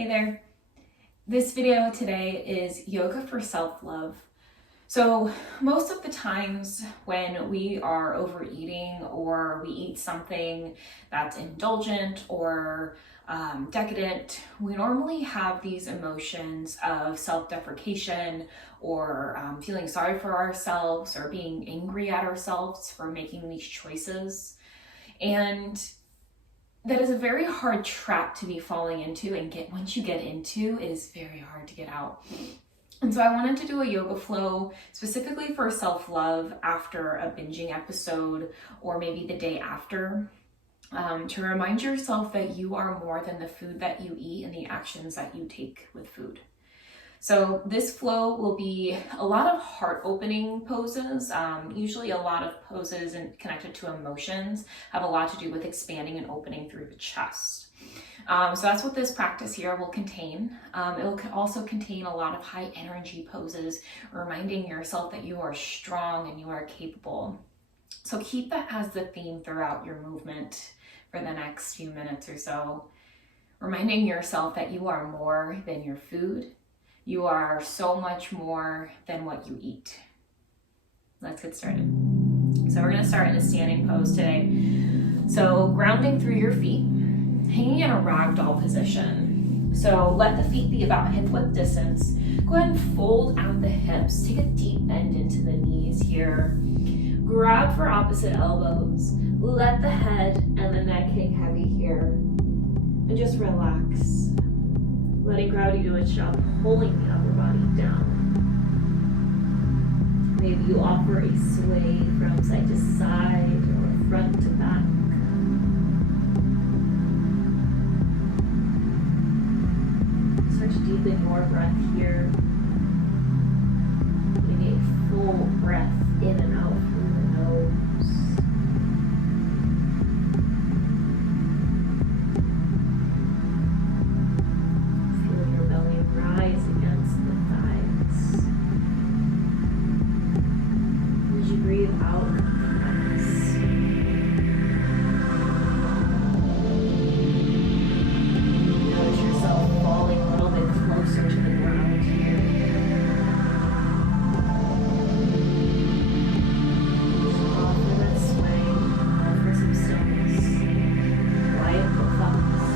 Hey there. This video today is yoga for self-love. So most of the times when we are overeating or we eat something that's indulgent or decadent, we normally have these emotions of self-deprecation or feeling sorry for ourselves or being angry at ourselves for making these choices. And that is a very hard trap to be falling into, and once you get into, it is very hard to get out. And so I wanted to do a yoga flow specifically for self-love after a binging episode or maybe the day after, to remind yourself that you are more than the food that you eat and the actions that you take with food. So this flow will be a lot of heart-opening poses. Usually a lot of poses connected to emotions have a lot to do with expanding and opening through the chest. So that's what this practice here will contain. It will also contain a lot of high energy poses, reminding yourself that you are strong and you are capable. So keep that as the theme throughout your movement for the next few minutes or so, reminding yourself that you are more than your food. You are so much more than what you eat. Let's get started. So we're going to start in a standing pose today. So grounding through your feet, hanging in a ragdoll position. So let the feet be about hip width distance. Go ahead and fold out the hips. Take a deep bend into the knees here. Grab for opposite elbows. Let the head and the neck hang heavy here. And just relax. Letting gravity do its job, pulling the upper body down. Maybe you offer a sway from side to side or front to back. Start to deepen your breath here. Maybe a full breath in and out through the nose. Rise against the thighs. As you breathe out, relax. Notice yourself falling a little bit closer to the ground here. Just offer that sway, offer some stillness. Quiet the thoughts.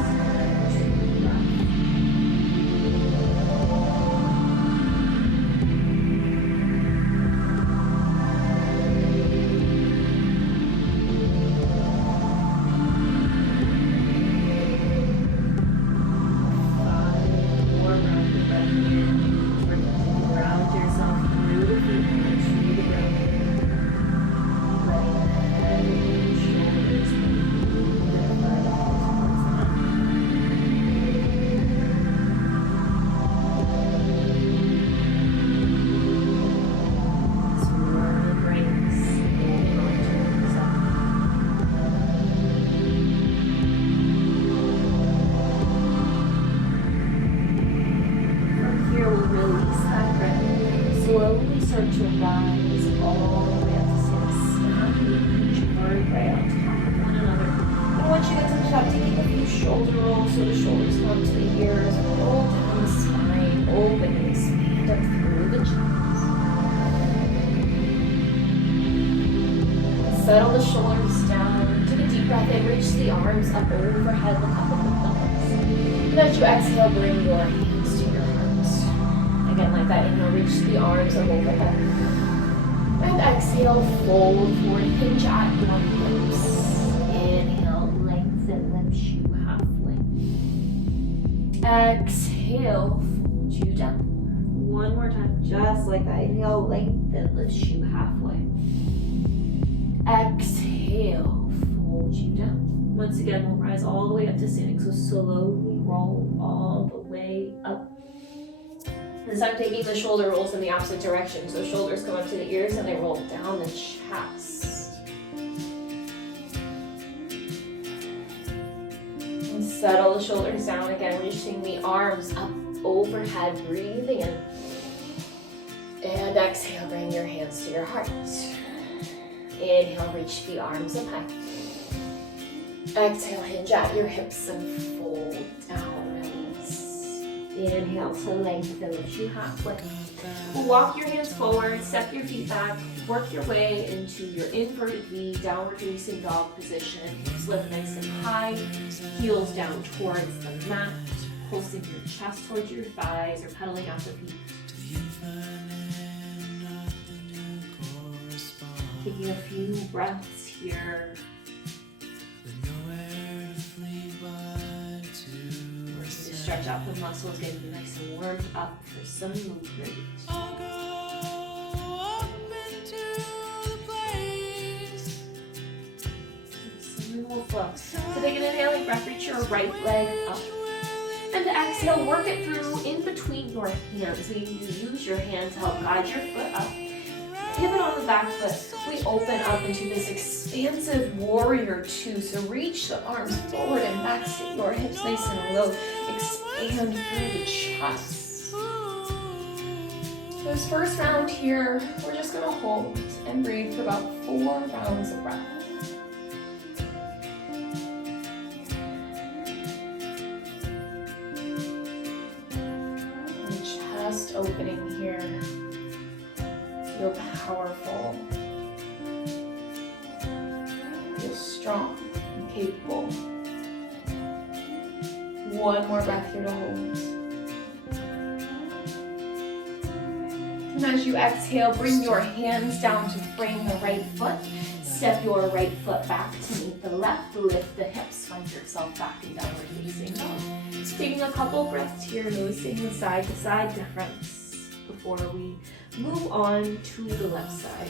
True breath. Slowly start to rise all the way up to standing, each vertebrae on top of one another. And once you get to the top, taking a few shoulder rolls so the shoulders come up to the ears, roll down the spine, open and expand up through the chest. Settle the shoulders down, take a deep breath in, reach the arms up overhead, look up at the thumbs. And as you exhale, bring your hands to your heart. Again, like that, inhale, reach the arms up overhead. And exhale, fold forward, hinge at your hips. Inhale, lengthen, lift you halfway. Exhale, fold you down. One more time, just like that. Inhale, lengthen, lift you halfway. Exhale, fold you down. Once again, we'll rise all the way up to standing. So slowly roll all the way up. This time taking the shoulder rolls in the opposite direction. So shoulders come up to the ears and they roll down the chest. And settle the shoulders down again, reaching the arms up overhead, breathing in. And exhale, bring your hands to your heart. Inhale, reach the arms up high. Exhale, hinge at your hips and fold down, release. Inhale to lengthen, lift you halfway. Walk your hands forward, step your feet back, work your way into your inverted V, downward facing dog position. Hips lift nice and high, heels down towards the mat, pulsing your chest towards your thighs or pedaling out the feet. Taking a few breaths here. Stretch out the muscles, getting you nice and warmed up for some movement. Some more flow. So take an inhaling breath, reach your right leg up. And exhale, work it through in between your hands. So you use your hand to help guide your foot up. Pivot on the back foot. We open up into this expansive warrior two. So reach the arms forward and back. Sit your hips nice and low. Expand through the chest. So this first round here, we're just going to hold and breathe for about 4 rounds of breath. And chest opening here. Feel powerful. Feel strong and capable. One more breath here to hold. And as you exhale, bring your hands down to frame the right foot. Step your right foot back to meet the left. Lift the hips. Find yourself back in downward facing dog. Taking a couple breaths here, noticing the side to side difference before we move on to the left side.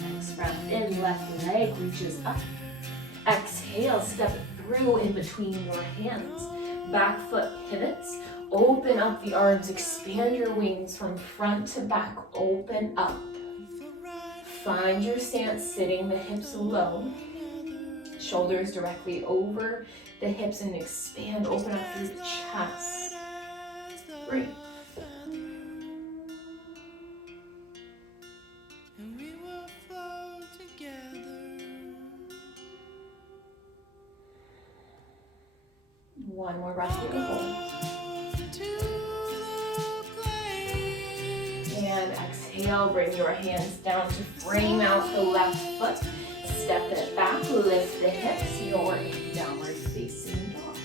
Next breath in, left leg reaches up. Exhale, step it through in between your hands. Back foot pivots. Open up the arms, expand your wings from front to back. Open up. Find your stance sitting, the hips low. Shoulders directly over the hips and expand, open up through the chest. Breathe. One more breath here to hold. And exhale, bring your hands down to frame out the left foot. Step it back, lift the hips, you're in downward facing dog.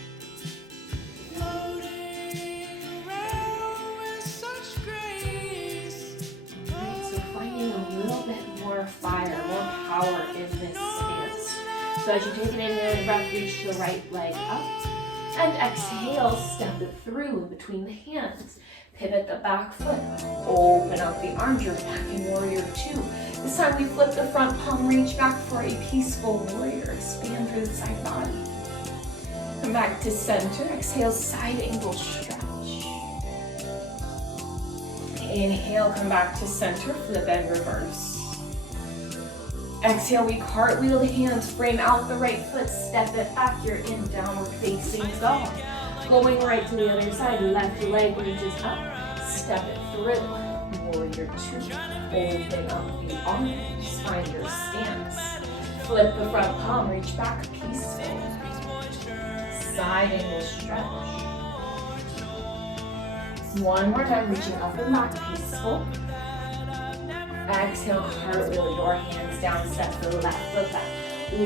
Alright, so finding a little bit more fire, more power in this stance. So as you take an inhaling breath, reach the right leg up. And exhale, step it through in between the hands. Pivot the back foot, open up the arms, you're back in warrior two. This time we flip the front palm, reach back for a peaceful warrior. Expand through the side body. Come back to center, exhale, side angle stretch. Inhale, come back to center, flip and reverse. Exhale, we cartwheel the hands, frame out the right foot, step it back, you're in downward facing dog. Going right to the other side, left leg reaches up, step it through. Warrior two, open up the arms, find your stance. Flip the front palm, reach back, peaceful. Side angle stretch. One more time, reaching up and back, peaceful. Exhale, cartwheel your hands down, step the left foot back.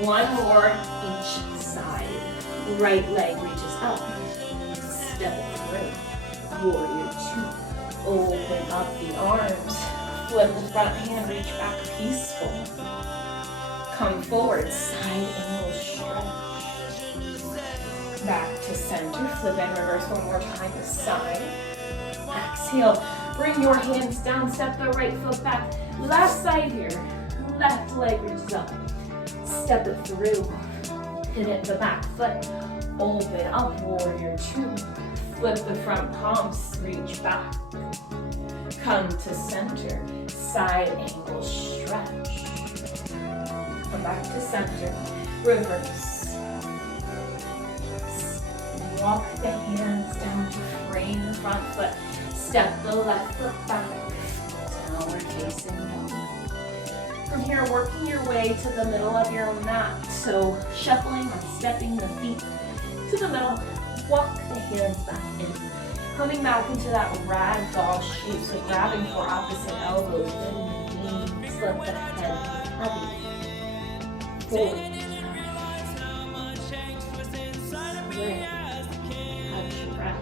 One more, each side. Right leg reaches up. Step it through. Warrior two. Open up the arms. Flip the front hand, reach back, peaceful. Come forward, side angle stretch. Back to center, flip and reverse one more time to side. Exhale, bring your hands down, step the right foot back. Last side here, left leg reaches up. Step it through, pivot the back foot. Open up, warrior two. Flip the front palms, reach back. Come to center, side angle stretch. Come back to center, reverse. Walk the hands down to frame the front foot. Step the left foot back, downward facing dog. From here, working your way to the middle of your mat. So shuffling or stepping the feet to the middle, walk the hands back in. Coming back into that ragdoll shape, so grabbing for opposite elbows, bend the knees, let the head heavy. Forward. Straight. Catch your breath.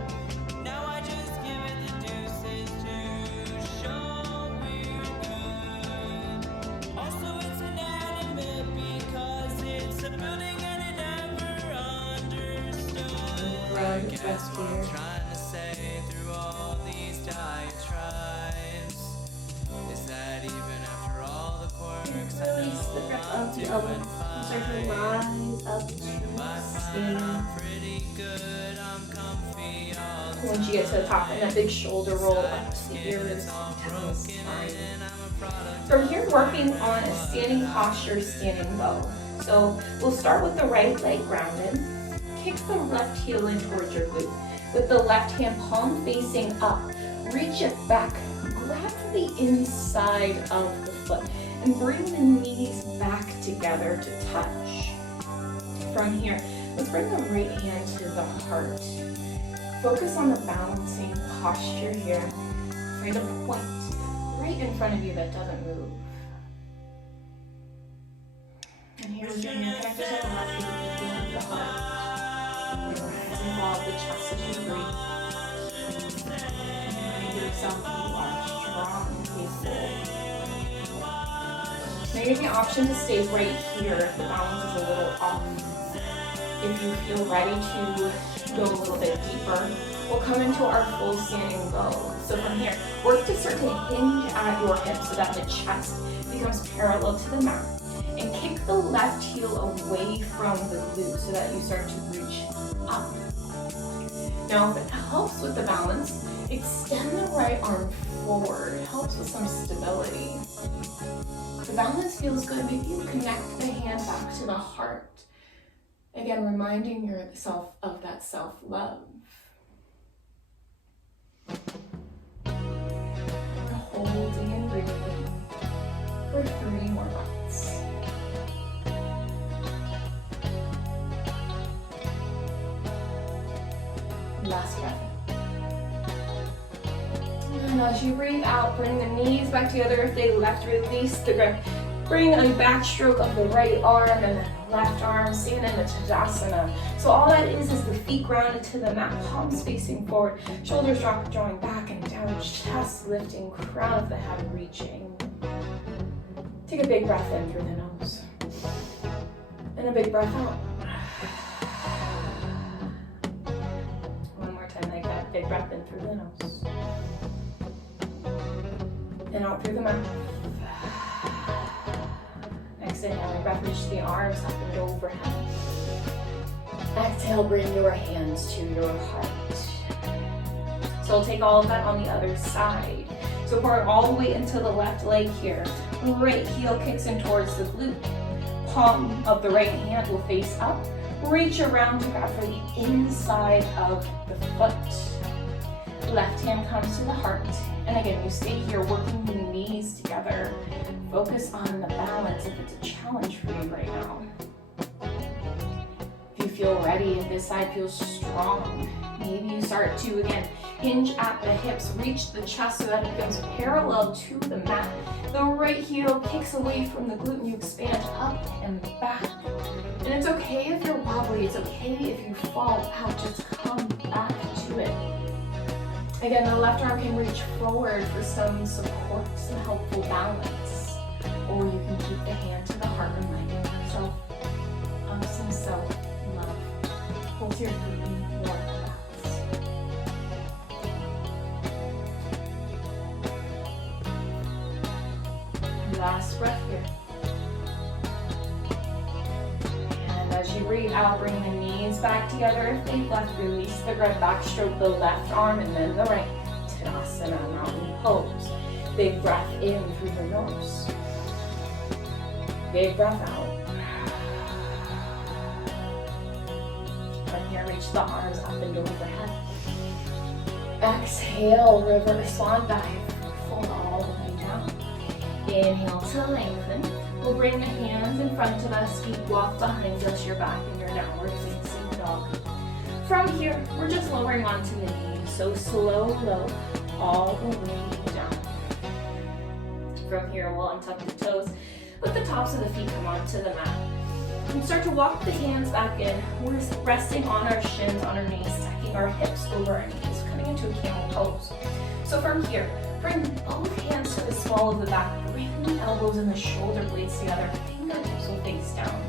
Rest here. Trying to say through all these diatribes is that even after all the quirks I Release the grip of the elbow. Start to rise up to stand. pretty good, I'm comfy all Once you get to the top, and a big shoulder roll up to the ears, down the spine. From here, working on a standing posture, standing bow. So we'll start with the right leg grounded. Kick the left heel in towards your glute. With the left hand palm facing up, reach it back, grab the inside of the foot, and bring the knees back together to touch. From here, let's bring the right hand to the heart. Focus on the balancing posture here. Find a point right in front of you that doesn't move. And here's your hand connected to the left hip, feeling the heart. Involve the chest as you breathe. Remind yourself you are strong and capable. Now you have the option to stay right here if the balance is a little off. If you feel ready to go a little bit deeper, we'll come into our full standing bow. So from here, work to start to hinge at your hips so that the chest becomes parallel to the mat. And kick the left heel away from the glute so that you start to reach up. Now, if it helps with the balance, extend the right arm forward. It helps with some stability. If the balance feels good, maybe you connect the hand back to the heart. Again, reminding yourself of that self-love. Holding and breathing for 3 more breaths. Last breath. And as you breathe out, bring the knees back together. If they left, release the grip. Bring a backstroke of the right arm and then left arm, stand in the Tadasana. So all that is the feet grounded to the mat, palms facing forward, shoulders dropped, drawing back and down, chest lifting, crown of the head reaching. Take a big breath in through the nose. And a big breath out. One more time like that. Big breath in through the nose. And out through the mouth. Exhale, breath, reach the arms up and overhead. Exhale, bring your hands to your heart. So we'll take all of that on the other side. So we're all the way into the left leg here. Right heel kicks in towards the glute. Palm of the right hand will face up. Reach around to grab for the inside of the foot. Left hand comes to the heart. And again, you stay here working the knees together. Focus on the balance if it's a challenge for you right now. If you feel ready and this side feels strong, maybe you start to, again, hinge at the hips, reach the chest so that it becomes parallel to the mat. The right heel kicks away from the glute and you expand up and back. And it's okay if you're wobbly, it's okay if you fall out, just come back to it. Again, the left arm can reach forward for some support, some helpful balance. Or you can keep the hand to the heart, reminding yourself of some self-love. Hold your 3 more breaths. Last breath here. And as you breathe out, bring the knees back together. If they've left, release the grip, backstroke the left arm and then the right. Tadasana, mountain pose. Big breath in through the nose. Big breath out. From here, reach the arms up and overhead. Exhale, reverse swan dive. Fold all the way down. Inhale to lengthen. We'll bring the hands in front of us, feet walk behind us, your back in your downward facing dog. From here, we're just lowering onto the knees, so slow, low, all the way down. From here, we'll untuck the toes, let the tops of the feet come onto the mat. And start to walk the hands back in. We're resting on our shins, on our knees, stacking our hips over our knees, coming into a camel pose. So from here, bring both hands to the small of the back, bring the elbows and the shoulder blades together, fingertips will face down.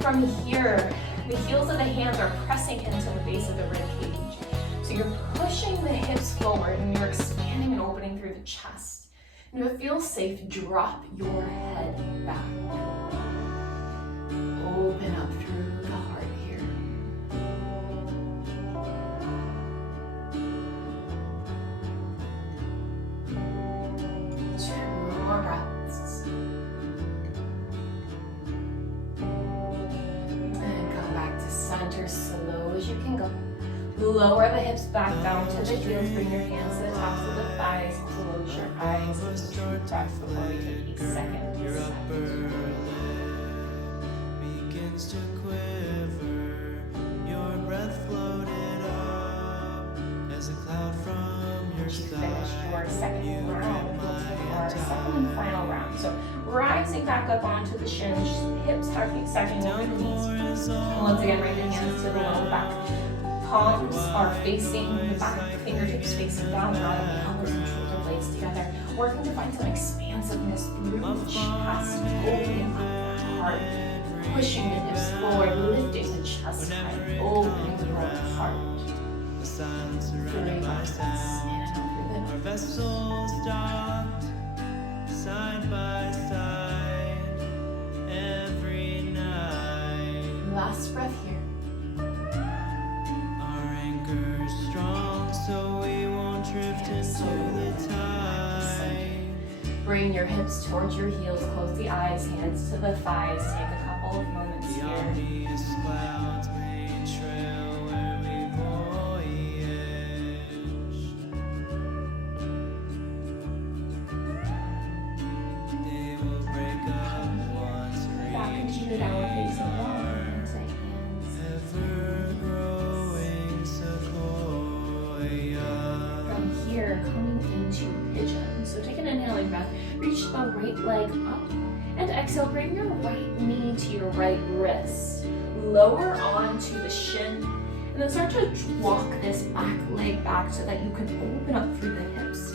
From here, the heels of the hands are pressing into the base of the rib cage. So you're pushing the hips forward and you're expanding and opening through the chest. And if it feels safe, drop your head back. Open up through the heart here. 2 more breaths. And come back to center, slow as you can go. Lower the hips back down to the heels. Bring your hands to the tops of the thighs. Close your eyes. 2 breaths before we take a second. Your upper lip begins to quiver. Your breath floated up as a cloud from your Once you side. finish your second round, we'll take our second and final round. So rising back up onto the shins, hips stacking over the knees. And once again, bring the hands to the low back. Palms are facing the back, fingertips facing down, drawing the elbows and shoulder blades together. Working to find some expansiveness through the chest, opening up the heart, pushing the hips forward, lifting the chest high, opening your heart. The silence 3 surrounded by breaths in sound. and out through the Our nose. vessels docked side by side every night. Last breath here. Our anchor's strong, so we won't drift into the tide. Bring your hips towards your heels, close the eyes, hands to the thighs. Take a couple of moments The here. obvious clouds may trail where we voyage. They will break up once Back into the downward facing dog. Hands to hands. ever-growing sequoia. From here, coming into pigeon. So take an inhaling breath, reach the right leg up, and exhale, bring your right knee to your right wrist. Lower onto the shin, and then start to walk this back leg back so that you can open up through the hips.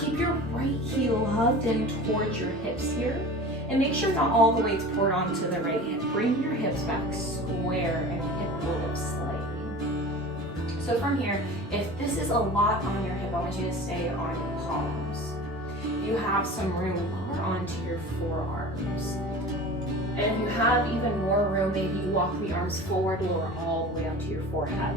Keep your right heel hugged in towards your hips here, and make sure not all the weight's poured onto the right hip. Bring your hips back square and hip will lift slightly. So from here, if this is a lot on your hip, I want you to stay on your palms. If you have some room, lower onto your forearms. And if you have even more room, maybe you walk the arms forward, lower all the way onto your forehead.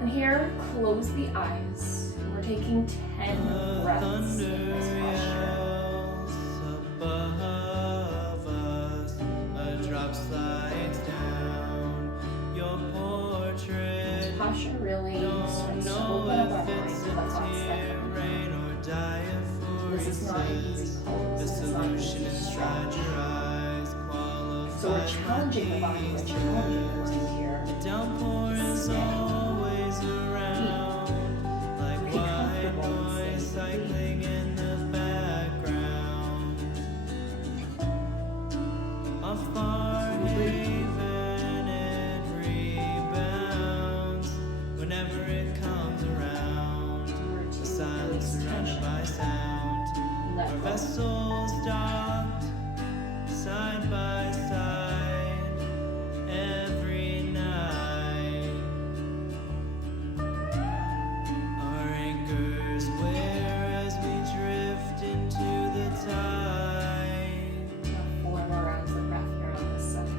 And here, close the eyes. We're taking 10 breaths in this posture. Above us, a drop slides down. Your portrait. Posture really starts to open up our mind to the thoughts that come. This is not an easy pose. This is not an easy stretch. So we're challenging the body, we're challenging the mind here. Downpour is always around, like white noise cycling in the background. A far haven, it rebounds whenever it comes around. The silence surrounded by sound. Let Our go. vessels docked side by side every night. Our anchors wear as we drift into the tide. 4 more rounds of breath here on this side.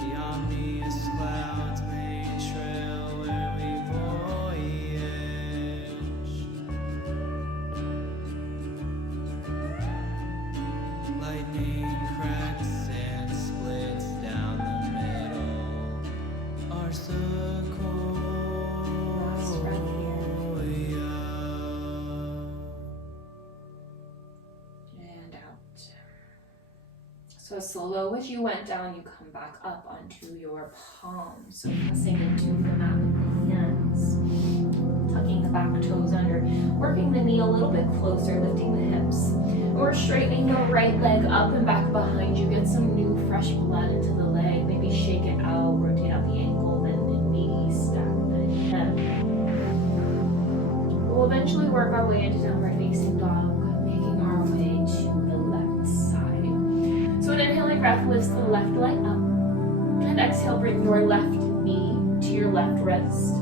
The omnious clouds may trail where we voyage. Like So as slow as you went down, you come back up onto your palms. So pressing into the mat with the hands. Tucking the back toes under. Working the knee a little bit closer, lifting the hips. Or straightening the right leg up and back behind you. Get some new fresh blood into the leg. Maybe shake it out, rotate out the ankle, bend the knee, stack the hip. We'll eventually work our way into downward facing dog, making our way to the left side. So an inhaling breath lifts the left leg up. And exhale, bring your left knee to your left wrist.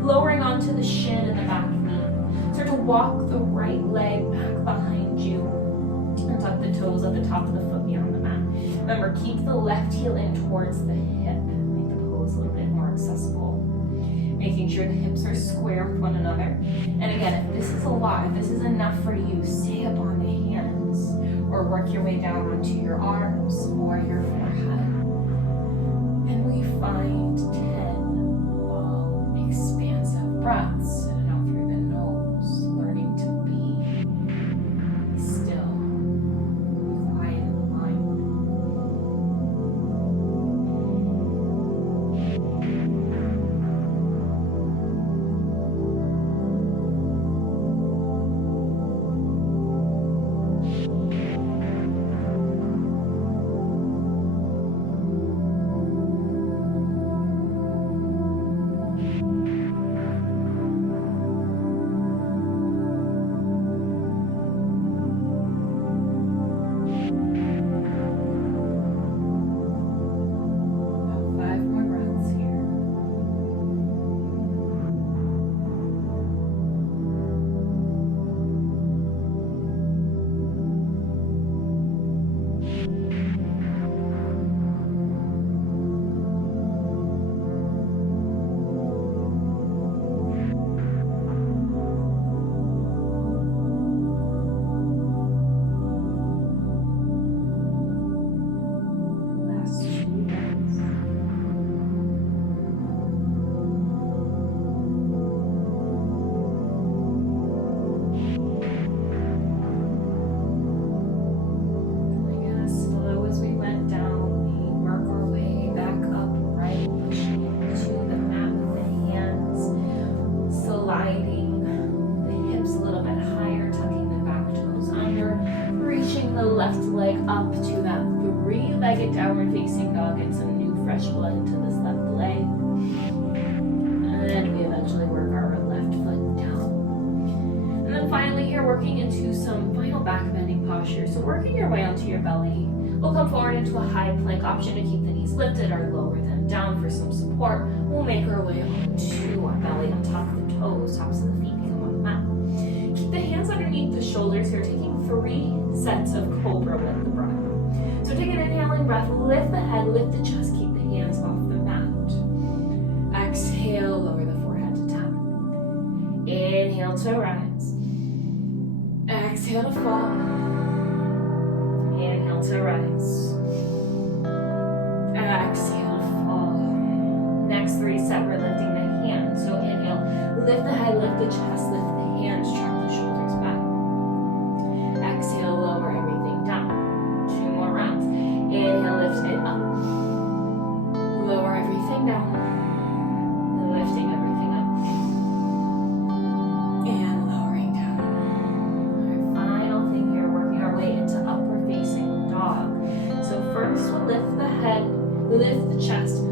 Lowering onto the shin and the back knee. Start to walk the right leg back behind you. And tuck the toes at the top of the foot beyond the mat. Remember, keep the left heel in towards the hip. Make the pose a little bit more accessible. Making sure the hips are square with one another. And again, if this is a lot, if this is enough for you, stay up on the hands. Or work your way down onto your arms or your forehead. And we find 10 long, expansive breaths. In and out through the nose. Learning to be still. Up to that three-legged downward facing dog. Get some new fresh blood into this left leg. And we eventually work our left foot down. And then finally here, working into some final back bending posture. So working your way onto your belly. We'll come forward into a high plank option to keep the knees lifted or lower them down for some support. We'll make our way onto our belly on top of the toes, tops of the feet become on the mat. Keep the hands underneath the shoulders here, taking 3 sets of cobra with the breath. So take an inhaling breath, lift the head, lift the chest, keep the hands off the mat. Exhale, lower the forehead to down. Inhale to rise. Exhale to fall. Inhale to rise. Exhale to fall. Next 3 set, we're lifting the hands. So inhale, lift the head, lift the chest, lift the hands, track the shoulders back. Exhale, lower everything down. 2 more rounds. Inhale, lift it up. Lower everything down. Lifting everything up. And lowering down. Our final thing here, working our way into upward facing dog. So first we'll lift the head, lift the chest,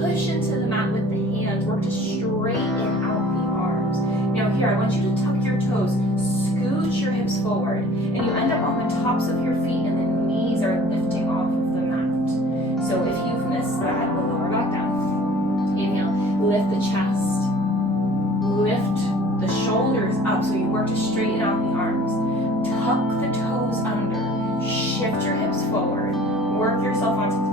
push into the mat with the hands. Work to straighten out the arms. Now here, I want you to tuck your toes, scooch your hips forward, and you end up on the tops of your feet and the knees are lifting off of the mat. So if you've missed that, we'll lower back down. Inhale, lift the chest, lift the shoulders up so you work to straighten out the arms. Tuck the toes under, shift your hips forward, work yourself onto the